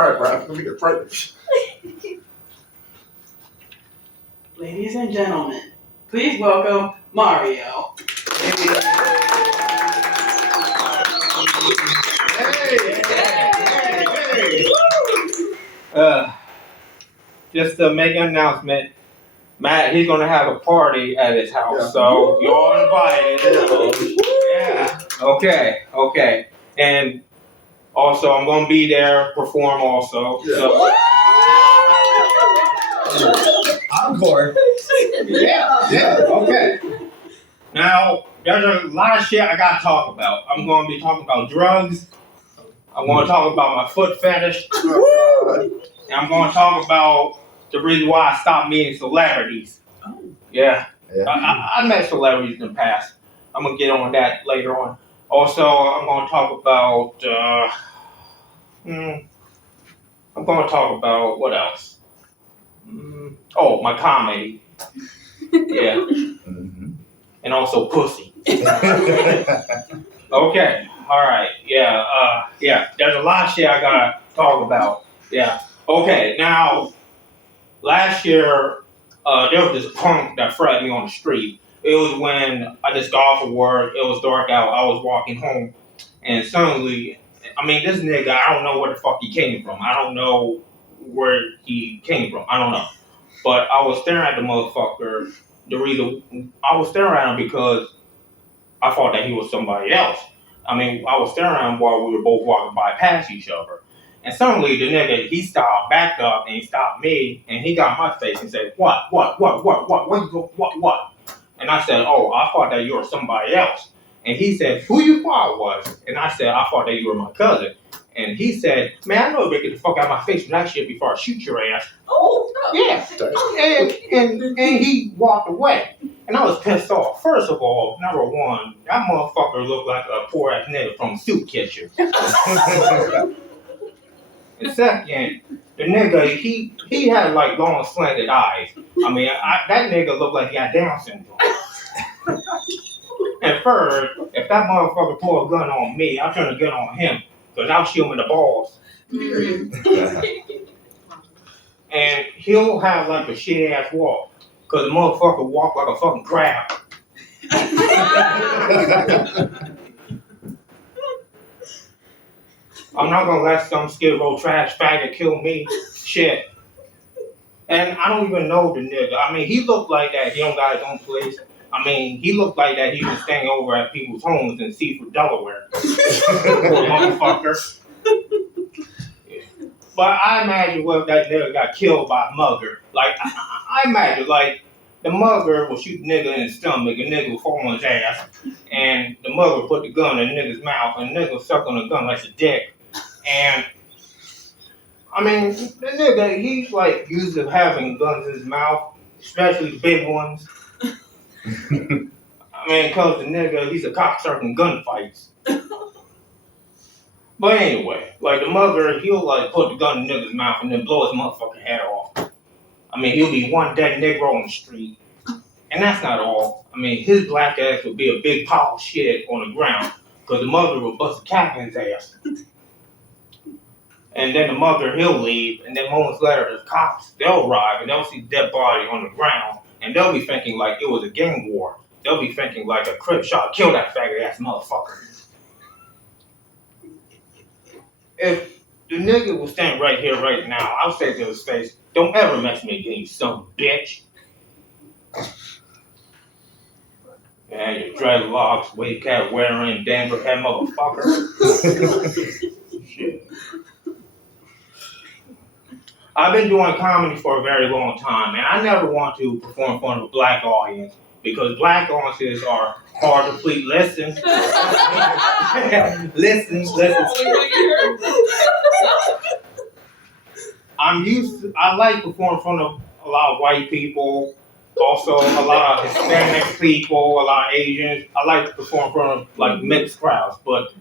right, Brad. Let me get right. Ladies and gentlemen, please welcome Mario. Just to make an announcement, Matt, he's gonna have a party at his house, so you're all invited. Yeah. Okay. And also, I'm gonna be there, perform also. Yeah. So. Encore. Yeah. Okay. Now, there's a lot of shit I gotta talk about. I'm gonna be talking about drugs. I'm gonna talk about my foot fetish. And I'm gonna talk about the reason why I stopped meeting celebrities. Yeah. I met celebrities in the past. I'm gonna get on that later on. Also, I'm gonna talk about. I'm gonna talk about what else? My comedy. Yeah. Mm-hmm. And also pussy. Okay. All right. Yeah. There's a lot of shit I gotta talk about. Yeah. Okay. Now, last year, there was this punk that threatened me on the street. It was when I just got off of work. It was dark out. I was walking home, and suddenly, this nigga, I don't know where the fuck he came from. I don't know where he came from. I don't know. But I was staring at the motherfucker. The reason I was staring at him because I thought that he was somebody else. I was staring at him while we were both walking by past each other. And suddenly the nigga, he stopped, backed up, and he stopped me, and he got in my face and said, what? And I said, oh, I thought that you were somebody else. And he said, who you thought was? And I said, I thought that you were my cousin. And he said, man, I know you get the fuck out of my face from that shit before I shoot your ass. Oh, yeah. And he walked away. And I was pissed off. First of all, number one, that motherfucker looked like a poor ass nigga from Soup Kitchen. And second, the nigga, he had like long slanted eyes. That nigga looked like he had Down syndrome. And third, if that motherfucker pull a gun on me, I'll turn the gun on him. Because I'll shoot him in the balls. And he'll have like a shit ass walk. Because the motherfucker walk like a fucking crab. I'm not gonna let some skid row trash faggot kill me. Shit. And I don't even know the nigga. He looked like that. He don't got his own place. He looked like that. He was staying over at people's homes in Seaford, Delaware. Poor motherfucker. Yeah. But I imagine what if that nigga got killed by a mugger. Like, I imagine, like, the mugger will shoot the nigga in the stomach, and the nigga will fall on his ass, and the mugger will put the gun in the nigga's mouth, and the nigga will suck on the gun like a dick. And, the nigga, he's, like, used to having guns in his mouth, especially big ones. Because the nigga, he's a cocksucking gunfights. But anyway, like the mugger, he'll like put the gun in the nigga's mouth and then blow his motherfucking head off. He'll be one dead Negro on the street. And that's not all. His black ass would be a big pile of shit on the ground because the mugger will bust a cap in his ass. And then the mugger, he'll leave, and then moments later, the cops, they'll arrive and they'll see the dead body on the ground, and they'll be thinking like it was a gang war. They'll be thinking like a crip shot killed that faggot ass motherfucker. If the nigga was standing right here, right now, I'll say to his face, don't ever mess me again, you son of a bitch. Yeah, your dreadlocks, wave cap wearing, Denver head motherfucker. Shit. I've been doing comedy for a very long time, and I never want to perform in front of a black audience because black audiences are hard to please. Listen. I like performing in front of a lot of white people, also a lot of Hispanic people, a lot of Asians. I like to perform in front of like mixed crowds, but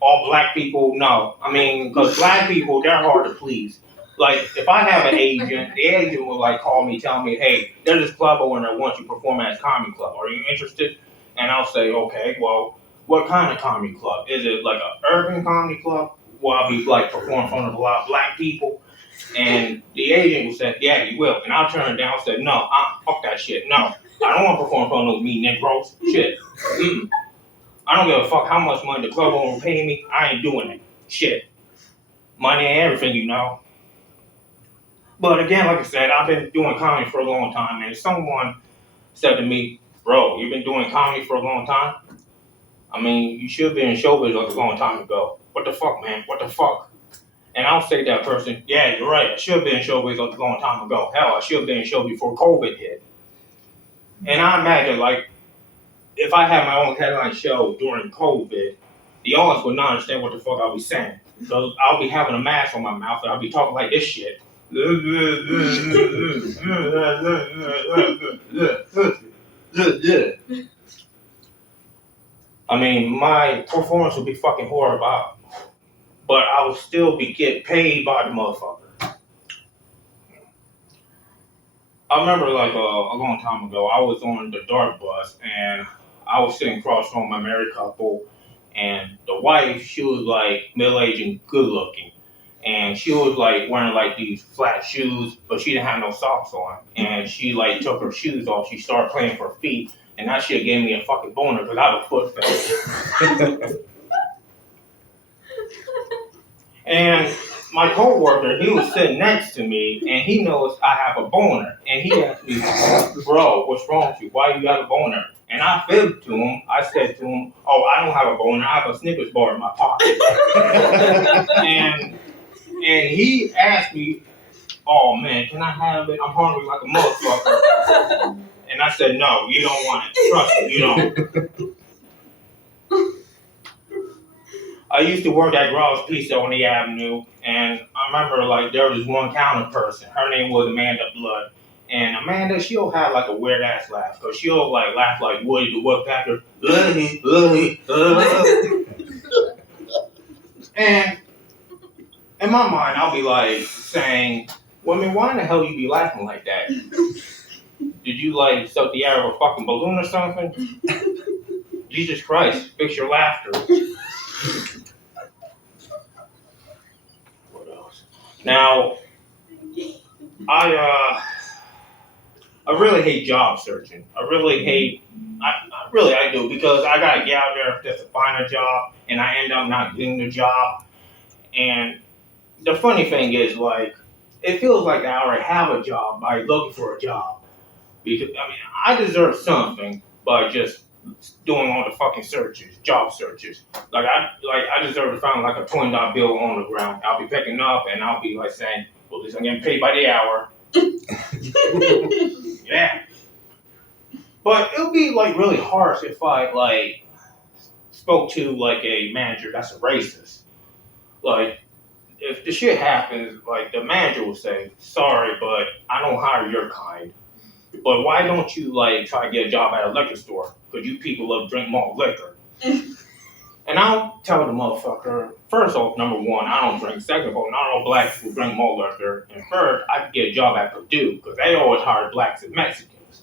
all black people, no. Because black people, they're hard to please. Like, if I have an agent, the agent will like call me, tell me, hey, there's this club owner that wants you to perform at his comedy club. Are you interested? And I'll say, okay, well, what kind of comedy club? Is it like an urban comedy club? while I'll be like performing in front of a lot of black people. And the agent would say, yeah, you will. And I'll turn it down and say, no, fuck that shit. No, I don't want to perform in front of those mean Negroes. Shit. Mm-mm. I don't give a fuck how much money the club owner pay me. I ain't doing it. Shit. Money ain't everything, you know. But again, like I said, I've been doing comedy for a long time. And someone said to me, bro, you've been doing comedy for a long time? I mean, you should be in showbiz like a long time ago. What the fuck, man? What the fuck? And I'll say to that person, yeah, you're right. I should be in showbiz like a long time ago. Hell, I should be in show before COVID hit. And I imagine, like, if I had my own headline show during COVID, the audience would not understand what the fuck I'll be saying. So I'll be having a mask on my mouth and I'll be talking like this shit. I mean, my performance would be fucking horrible, but I would still be getting paid by the motherfucker. I remember like a long time ago, I was on the dark bus and I was sitting across from my married couple, and the wife, she was like middle-aged and good-looking, and she was like wearing like these flat shoes, but she didn't have no socks on, and she like took her shoes off. She started playing with her feet, and that shit gave me a fucking boner because I have a foot fetish. And my coworker, he was sitting next to me, and he knows I have a boner. And he asked me, bro, what's wrong with you? Why you got a boner? And I fibbed to him. I said to him, oh, I don't have a boner. I have a Snickers bar in my pocket. and he asked me, oh, man, can I have it? I'm hungry like a motherfucker. And I said, no, you don't want it. Trust me, you don't. I used to work at Grau's Pizza on the Avenue, and I remember like there was one counter person. Her name was Amanda Blood, and Amanda, she'll have like a weird ass laugh, cause she'll like laugh like Woody the Woodpecker, and in my mind I'll be like saying, well, I mean, why in the hell you be laughing like that? Did you like suck the air of a fucking balloon or something? Jesus Christ, fix your laughter. What else? Now, I really hate job searching. I do, because I gotta get out there just to find a job, and I end up not getting the job. And the funny thing is, like, it feels like I already have a job by looking for a job. Because, I mean, I deserve something by just doing all the fucking searches, job searches. Like I deserve to find like a $20 bill on the ground. I'll be picking up and I'll be like saying, well, at least I'm getting paid by the hour. Yeah. But it would be like really harsh if I like spoke to like a manager that's a racist. Like, if the shit happens, like the manager will say, sorry, but I don't hire your kind. But why don't you like try to get a job at a liquor store? Because you people love to drink more liquor. And I'll tell the motherfucker, first off, number one, I don't drink. Second of all, not all black people drink more liquor. And third, I could get a job at Purdue because they always hire blacks and Mexicans.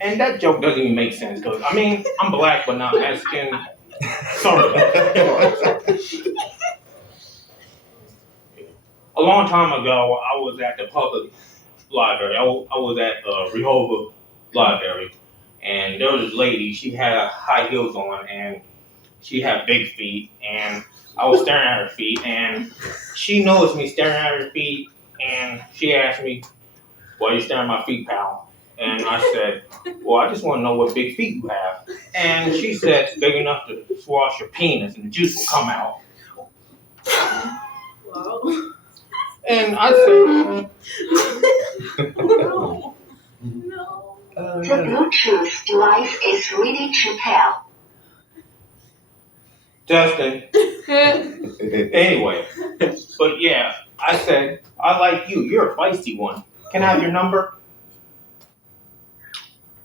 And that joke doesn't even make sense because, I mean, I'm black but not Mexican. Sorry. A long time ago, I was at the public library. I was at Rehoboth Library, and there was this lady. She had high heels on, and she had big feet. And I was staring at her feet, and she noticed me staring at her feet, and she asked me, "Why are you staring at my feet, pal?" And I said, "Well, I just want to know what big feet you have." And she said, "Big enough to swash your penis, and the juice will come out." Wow. And I said, No. No. The Bluetooth device is ready to pair. Justin. Anyway, but yeah, I said, I like you. You're a feisty one. Can I have your number?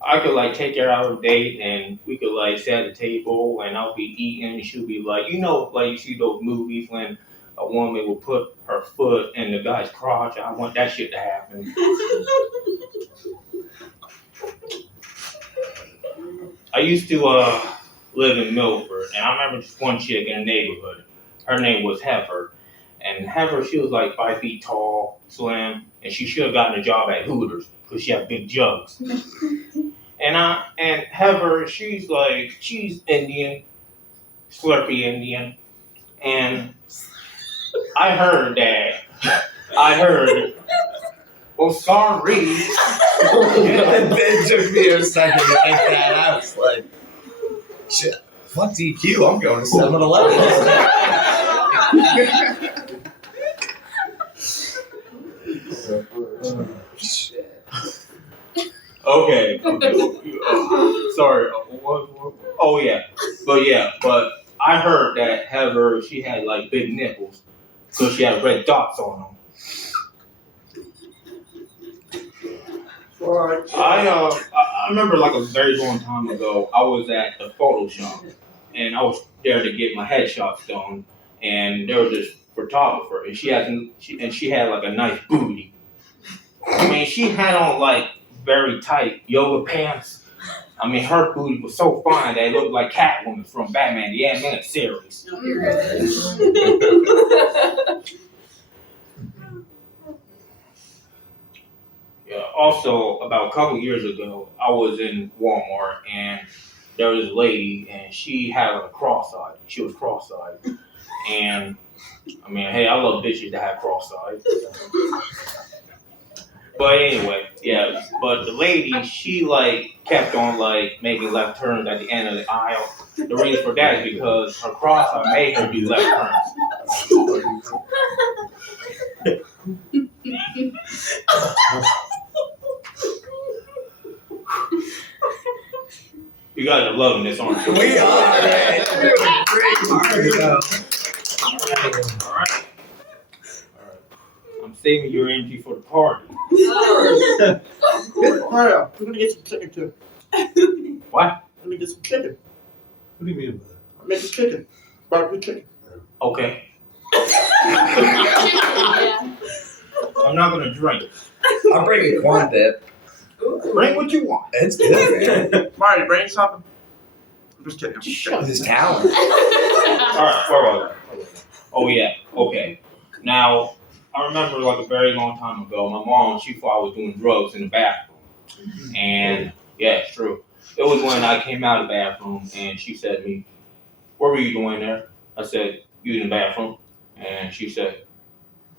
I could like take her out on a date and we could like sit at the table and I'll be eating and she'll be like, you know, like you see those movies when a woman will put her foot in the guy's crotch. I want that shit to happen. I used to live in Milford, and I remember this one chick in the neighborhood. her name was Heifer. And Heifer, she was like 5 feet tall, slim, and she should have gotten a job at Hooters because she had big jugs. And Heifer, she's Indian, Slurpee Indian, and I heard. Well, sorry. It took me a second to get that. I was like, shit, fuck DQ, I'm going to 7-Eleven. Shit. Okay. Sorry. What? Oh yeah. But I heard that Heather, she had like big nipples because she had red dots on them. Alright. I remember like a very long time ago, I was at the photo shop and I was there to get my headshots done, and there was this photographer and she had like a nice booty. I mean, she had on like very tight yoga pants. I mean, her booty was so fine that it looked like Catwoman from Batman the Animated Series. Yeah. Also, about a couple years ago, I was in Walmart and there was this lady and she had a cross-eyed. She was cross-eyed. And I mean, hey, I love bitches that have cross-eyed. But anyway, yeah. But the lady, she like kept on like making left turns at the end of the aisle. The reason for that is because her cross-eye made her do left turns. You guys are loving this, aren't you? We are, man. Here we go. All right. I'm saving your energy for the party. Mario, we're gonna get some chicken too. What? Let me get some chicken. What do you mean by that? I'm making chicken. Barbecue chicken. Okay. Yeah. I'm not gonna drink. I'm bringing corn dip. Bring what you want. It's good, man. Mario, bring something. I'm just kidding. I'm just kidding. This talent. All right. Where was I? Oh yeah. Okay. Now I remember like a very long time ago, my mom, she thought I was doing drugs in the bathroom, and yeah, it's true. It was when I came out of the bathroom and she said to me, "What were you doing there?" I said, "You in the bathroom," and she said,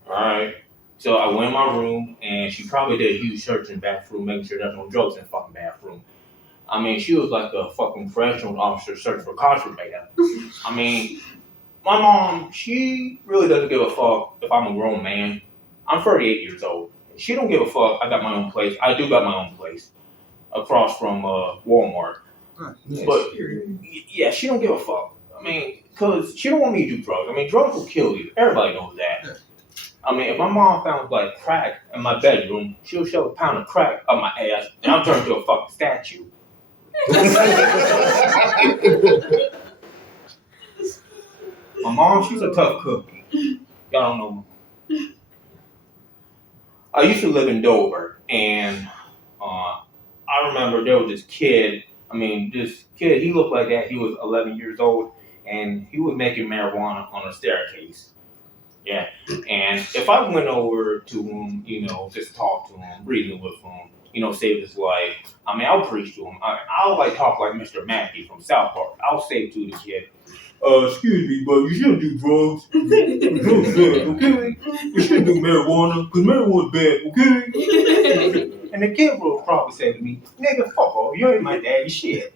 "All right." So I went in my room and she probably did a huge search in the bathroom, making sure there's no drugs in the fucking bathroom. I mean, she was like a fucking correctional officer searching for contraband. I mean, my mom, she really doesn't give a fuck if I'm a grown man. I'm 38 years old. She don't give a fuck. I got my own place. I do got my own place across from Walmart. Nice. But yeah, she don't give a fuck. I mean, because she don't want me to do drugs. I mean, drugs will kill you. Everybody knows that. I mean, if my mom found like crack in my bedroom, she'll shove a pound of crack up my ass and I'll turn into a fucking statue. My mom, she's a tough cookie. Y'all don't know. I used to live in Dover, and I remember there was this kid. I mean, this kid, he looked like that. He was 11 years old, and he was making marijuana on a staircase. Yeah, and if I went over to him, you know, just talk to him, reason with him, you know, save his life, I mean, I'll preach to him. I'll like talk like Mr. Mackey from South Park. I'll say to the kid, excuse me, but you shouldn't do drugs. Drugs bad, okay? You shouldn't do marijuana, because marijuana's bad, okay? And the kid will probably say to me, nigga, fuck off, you ain't my daddy, shit.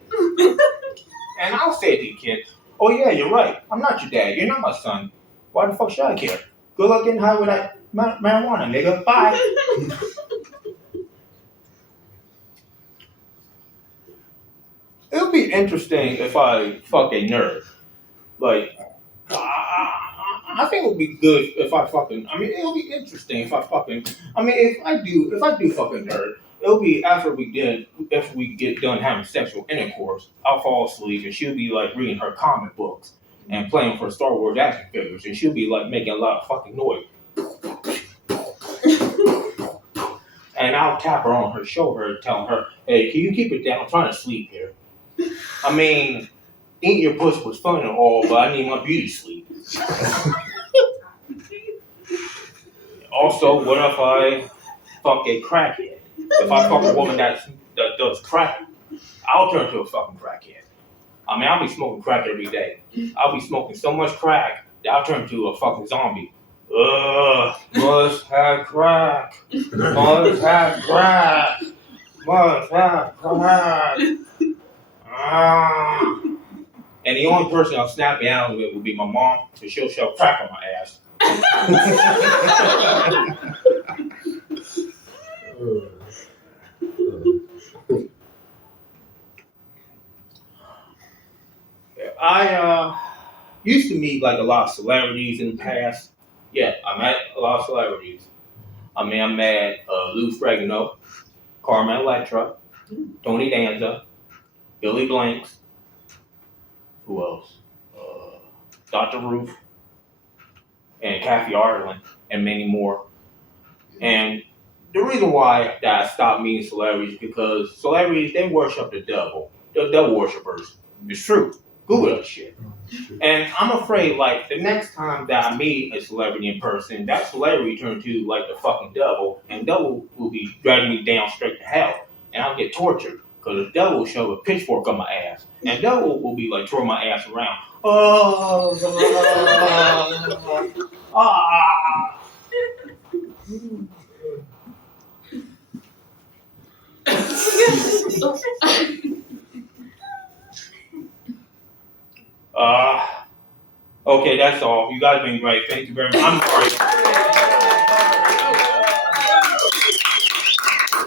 And I'll say to the kid, oh yeah, you're right, I'm not your dad, you're not my son. Why the fuck should I care? Good luck getting high with that marijuana, nigga, bye. It'll be interesting if I fuck a nerd. Like, I think it would be good if I fucking. I mean, it'll be interesting if I fucking. I mean, if I do fucking nerd, it'll be after we get done having sexual intercourse. I'll fall asleep and she'll be like reading her comic books and playing for Star Wars action figures, and she'll be like making a lot of fucking noise. And I'll tap her on her shoulder, telling her, "Hey, can you keep it down? I'm trying to sleep here." I mean, eating your pussy was fun and all, but I need my beauty sleep. Also, what if I fuck a crackhead? If I fuck a woman that does crack, I'll turn to a fucking crackhead. I mean, I'll be smoking crack every day. I'll be smoking so much crack that I'll turn to a fucking zombie. Must have crack. Must have crack. Must have crack. And the only person I'll snap me out of it will be my mom, because she'll shove crack on my ass. I used to meet like a lot of celebrities in the past. Yeah, I met a lot of celebrities. I mean, I met Lou Ferrigno, Carmen Electra, Tony Danza, Billy Blanks. Who else? Dr. Ruth, and Kathy Ireland, and many more. And the reason why that I stopped meeting celebrities is because celebrities, they worship the devil. They're devil worshippers. It's true. Google that shit. And I'm afraid, like, the next time that I meet a celebrity in person, that celebrity turn to, like, the fucking devil, and the devil will be dragging me down straight to hell. And I'll get tortured, because the devil will shove a pitchfork on my ass. And the devil will be, like, throwing my ass around. Okay, that's all. You guys been great. Thank you very much. I'm sorry.